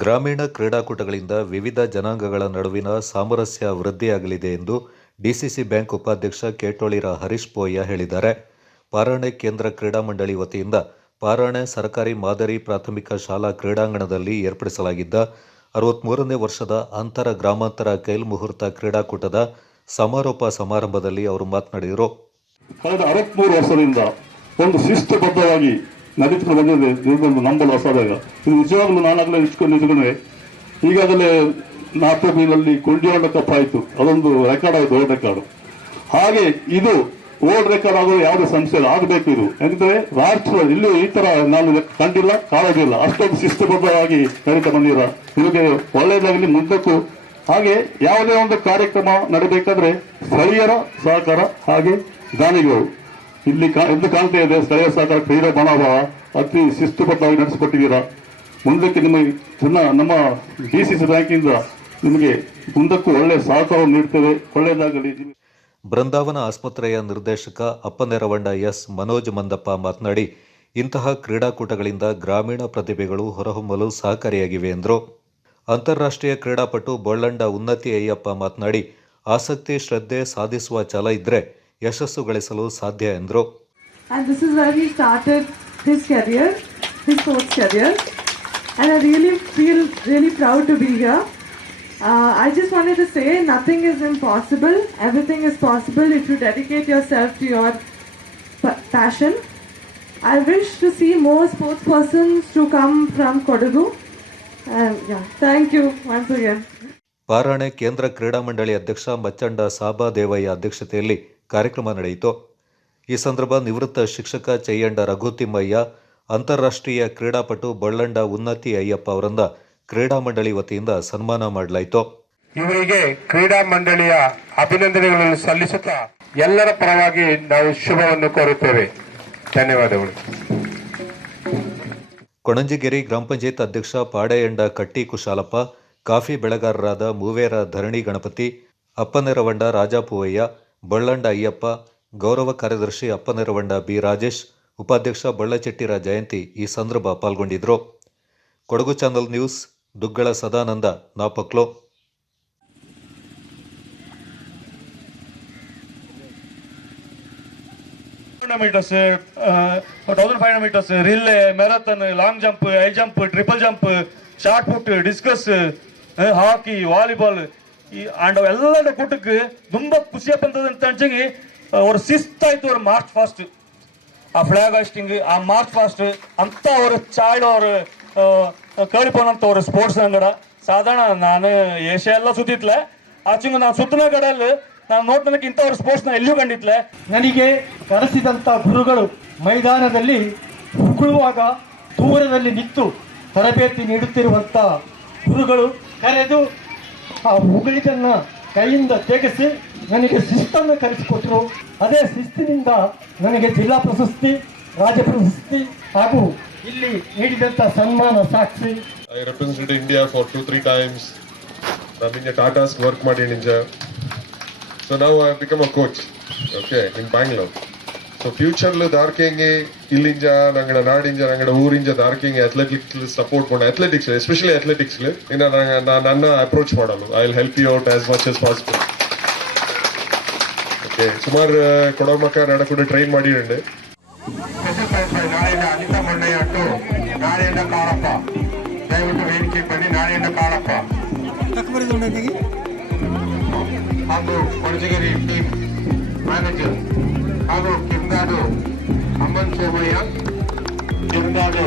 ಗ್ರಾಮೀಣ ಕ್ರೀಡಾಕೂಟಗಳಿಂದ ವಿವಿಧ ಜನಾಂಗಗಳ ನಡುವಿನ ಸಾಮರಸ್ಯ ವೃದ್ಧಿಯಾಗಲಿದೆ ಎಂದು ಡಿಸಿಸಿ ಬ್ಯಾಂಕ್ ಉಪಾಧ್ಯಕ್ಷ ಕೇಟೋಳಿರ ಹರೀಶ್ ಪೋಯ್ಯ ಹೇಳಿದ್ದಾರೆ. ಪಾರಾಣೆ ಕೇಂದ್ರ ಕ್ರೀಡಾ ಮಂಡಳಿ ವತಿಯಿಂದ ಪಾರಾಣೆ ಸರ್ಕಾರಿ ಮಾದರಿ ಪ್ರಾಥಮಿಕ ಶಾಲಾ ಕ್ರೀಡಾಂಗಣದಲ್ಲಿ ಏರ್ಪಡಿಸಲಾಗಿದ್ದ 63ನೇ ವರ್ಷದ ಅಂತರ ಗ್ರಾಮಾಂತರ ಕೈಲ್ ಮುಹೂರ್ತ ಕ್ರೀಡಾಕೂಟದ ಸಮಾರೋಪ ಸಮಾರಂಭದಲ್ಲಿ ಅವರು ಮಾತನಾಡಿದರು. ಕಳೆದ 63 ವರ್ಷದಿಂದ ಒಂದು ಶಿಸ್ತುಬದ್ಧವಾಗಿ ನಡೀತಾ ಬಂದಿದೆ. ನಂಬಲು ಅಸಾಧ್ಯ. ಇದು ನಿಜವಾಗ್ಲೂ ನಾನಾಗಲೇ ನಿಂತ್ಕೊಂಡ್ರೆ ಈಗಾಗಲೇ 4 ಮೀನಲ್ಲಿ ಕುಂಡಿಯಾಡ ಕಪ್ ಆಯಿತು. ಅದೊಂದು ರೆಕಾರ್ಡ್ ಆಯಿತು, ವರ್ಲ್ಡ್ ರೆಕಾರ್ಡ್. ಹಾಗೆ ಇದು ವರ್ಲ್ಡ್ ರೆಕಾರ್ಡ್ ಆಗೋದು ಯಾವುದೇ ಸಂಸ್ಥೆ ಆಗಬೇಕು. ಇದು ಯಾಕಂದ್ರೆ ರಾಷ್ಟ್ರ ಇಲ್ಲೂ ಈ ತರ ನಾನು ಕಂಡಿಲ್ಲ, ಕಾಳಜಿಲ್ಲ. ಅಷ್ಟೊಂದು ಶಿಸ್ತುಬದ್ಧವಾಗಿ ನಡೀತಾ ಬಂದಿರ. ನಿಮಗೆ ಒಳ್ಳೆಯದಾಗಲಿ ಮುಂದಕ್ಕೂ. ಹಾಗೆ ಯಾವುದೇ ಒಂದು ಕಾರ್ಯಕ್ರಮ ನಡೀಬೇಕಾದ್ರೆ ಸ್ಥಳೀಯರ ಸಹಕಾರ ಹಾಗೆ ದಾನಿಗಳು ಇಲ್ಲಿ ಎಂದು ಕಾಣ್ತಾ ಇದೆ. ಸ್ಥಳೀಯ ಸಹಕಾರ ಕ್ರೀಡಾ ಮನೋಭಾವ ಅತಿ ಶಿಸ್ತುಬದ್ಧವಾಗಿ ನಡೆಸಿಕೊಟ್ಟಿದ್ದೀರಾ. ಮುಂದಕ್ಕೆ ನಮ್ಮ ಡಿಸಿಸಿ ಬ್ಯಾಂಕಿಂದ ನಿಮಗೆ ಮುಂದಕ್ಕೂ ಒಳ್ಳೆಯ ಸಹಕಾರವನ್ನು ನೀಡ್ತೇವೆ. ಒಳ್ಳೆಯದಾಗಲಿ. ಬೃಂದಾವನ ಆಸ್ಪತ್ರೆಯ ನಿರ್ದೇಶಕ ಅಪ್ಪನೆರವಂಡ ಎಸ್ ಮನೋಜ್ ಮಂದಪ್ಪ ಮಾತನಾಡಿ, ಇಂತಹ ಕ್ರೀಡಾಕೂಟಗಳಿಂದ ಗ್ರಾಮೀಣ ಪ್ರತಿಭೆಗಳು ಹೊರಹೊಮ್ಮಲು ಸಹಕಾರಿಯಾಗಿವೆ ಎಂದರು. ಅಂತಾರಾಷ್ಟ್ರೀಯ ಕ್ರೀಡಾಪಟು ಬೊಳ್ಳಂಡ ಉನ್ನತಿ ಅಯ್ಯಪ್ಪ ಮಾತನಾಡಿ, ಆಸಕ್ತಿ ಶ್ರದ್ಧೆ ಸಾಧಿಸುವ ಛಲ ಇದ್ರೆ ಯಶಸ್ಸು ಗಳಿಸಲು ಸಾಧ್ಯ ಎಂದರು. And this is where he started his career, his sports career, and I really feel really proud to be here. I just wanted to say nothing is impossible. Everything is possible if you dedicate yourself to your passion. I wish to see more sports persons to come from Kodagu. Thank you once again. ಪಾರಾಣೆ ಕೇಂದ್ರ ಕ್ರೀಡಾ ಮಂಡಳಿ ಅಧ್ಯಕ್ಷ ಮಚ್ಚಂಡ ಸಾಬಾ ದೇವಯ್ಯ ಅಧ್ಯಕ್ಷತೆಯಲ್ಲಿ ಕಾರ್ಯಕ್ರಮ ನಡೆಯಿತು. ಈ ಸಂದರ್ಭ ನಿವೃತ್ತ ಶಿಕ್ಷಕ ಚಯ್ಯಂಡ ರಘುತಿಮ್ಮಯ್ಯ, ಅಂತಾರಾಷ್ಟ್ರೀಯ ಕ್ರೀಡಾಪಟು ಬೊಳ್ಳಂಡ ಉನ್ನತಿ ಅಯ್ಯಪ್ಪ ಅವರನ್ನ ಕ್ರೀಡಾ ಮಂಡಳಿ ವತಿಯಿಂದ ಸನ್ಮಾನ ಮಾಡಲಾಯಿತು. ಇವರಿಗೆ ಕ್ರೀಡಾ ಮಂಡಳಿಯ ಅಭಿನಂದನೆಗಳನ್ನು ಸಲ್ಲಿಸುತ್ತಾ ಎಲ್ಲರ ಪರವಾಗಿ ನಾವು ಶುಭವನ್ನು ಕೋರುತ್ತೇವೆ. ಧನ್ಯವಾದಗಳು. ಕೊಣಂಜಿಗೆರೆ ಗ್ರಾಮ ಪಂಚಾಯತ್ ಅಧ್ಯಕ್ಷ ಪಾಡೆಯಂಡ ಕಟ್ಟಿ ಕುಶಾಲಪ್ಪ, ಕಾಫಿ ಬೆಳೆಗಾರರಾದ ಮೂವೇರ ಧರಣಿ ಗಣಪತಿ, ಅಪ್ಪನೆರವಂಡ ರಾಜಾಪೂವಯ್ಯ, ಬೊಳ್ಳಂಡ ಅಯ್ಯಪ್ಪ, ಗೌರವ ಕಾರ್ಯದರ್ಶಿ ಅಪ್ಪನೆರವಂಡ ಬಿ ರಾಜೇಶ್, ಉಪಾಧ್ಯಕ್ಷ ಬಳ್ಳಚೆಟ್ಟಿರ ಜಯಂತಿ ಈ ಸಂದರ್ಭ ಪಾಲ್ಗೊಂಡಿದ್ದರು. Kodagu channel news, Duggala Sadananda, ನಾಪಕ್ಲೋ. meters, 1500 meters, relay, marathon, long jump, high jump, triple jump, shot put, discus, hockey, volleyball, and ಎಲ್ಲ ಕೂಟಕ್ಕೆ ತುಂಬ ಖುಷಿಯ ಬಂತದಂತ ಅನ್ಸಂಗಿ ಅವ್ರ ಶಿಸ್ತಾಯ್ತು. ಅವ್ರ ಮಾರ್ಚ್ ಫಾಸ್ಟ್, ಆ ಫ್ಲಾಗ್ ಹಾಸ್ಟಿಂಗ್, ಆ ಮಾರ್ಚ್ ಫಾಸ್ಟ್ ಅಂತ ಅವ್ರ ಚಾಯ್ಡ್ ಅವ್ರ ಕಳಿಪೋನಂತ ಅವ್ರ ಸ್ಪೋರ್ಟ್ಸ್ ಅಂಗಡ. ಸಾಧಾರಣ ನಾನು ಏಷ್ಯಾ ಎಲ್ಲ ಸುತ್ತಿತ್ಲೆ, ಆಚೆಂಗ ನಾನು ಸುತ್ತನ ಕಡೆಯಲ್ಲಿ ನಾನು ನೋಡ್ತನಕ್ಕೆ ಇಂಥವ್ರ ಸ್ಪೋರ್ಟ್ಸ್ನ ಎಲ್ಲೂ ಕಂಡಿತ್ಲೆ. ನನಗೆ ಕಲಿಸಿದಂಥ ಗುರುಗಳು ಮೈದಾನದಲ್ಲಿ ಉಗುಳುವಾಗ ದೂರದಲ್ಲಿ ನಿಂತು ತರಬೇತಿ ನೀಡುತ್ತಿರುವಂಥ ಗುರುಗಳು ಕರೆದು ಆ ಉಗುಳಿದನ್ನು ಕೈಯಿಂದ ತೆಗೆಸಿ ನನಗೆ ಶಿಸ್ತನ್ನು ಕಲಿಸಿಕೊಟ್ಟರು. ಅದೇ ಶಿಸ್ತಿನಿಂದ ನನಗೆ ಜಿಲ್ಲಾ ಪ್ರಶಸ್ತಿ, ರಾಜ್ಯ ಪ್ರಶಸ್ತಿ ಹಾಗೂ ಇಲ್ಲಿ ನೀಡಿದಂಥ ಸನ್ಮಾನ ಸಾಕ್ಷಿ. I represented India for 2-3 times. I'm in Tata's work ಮಾಡಿ ninja. So now I have become a coach, okay, in Bangalore. So future lo darkenge illinja nangada naadinja nangada oorinja darkenge athletics support maada, athletics especially athletics le ina nanna approach madalo. I will help you out as much as possible. Okay, sumar kodamaka nada kuda train madirande. Special price ನಾಳೆಯಿಂದ ಅನಿತಾ ಮಣ್ಣಯ್ಯ ಅಟ್ಟು, ನಾಳೆಯಿಂದ ಕಾಳಪ್ಪ, ದಯವಿಟ್ಟು ವೇದಿಕೆ ಬನ್ನಿ. ನಾಳೆಯಿಂದ ಕಾಳಪ್ಪ ಹಾಗೂ ಕೊಣಜಿಗೆರೆ team manager ಹಾಗೂ ಕಿರ್ದಾಡು ಅಮ್ಮನ್ ಸೋಮಯ್ಯ, ಕಿರ್ದಾಡು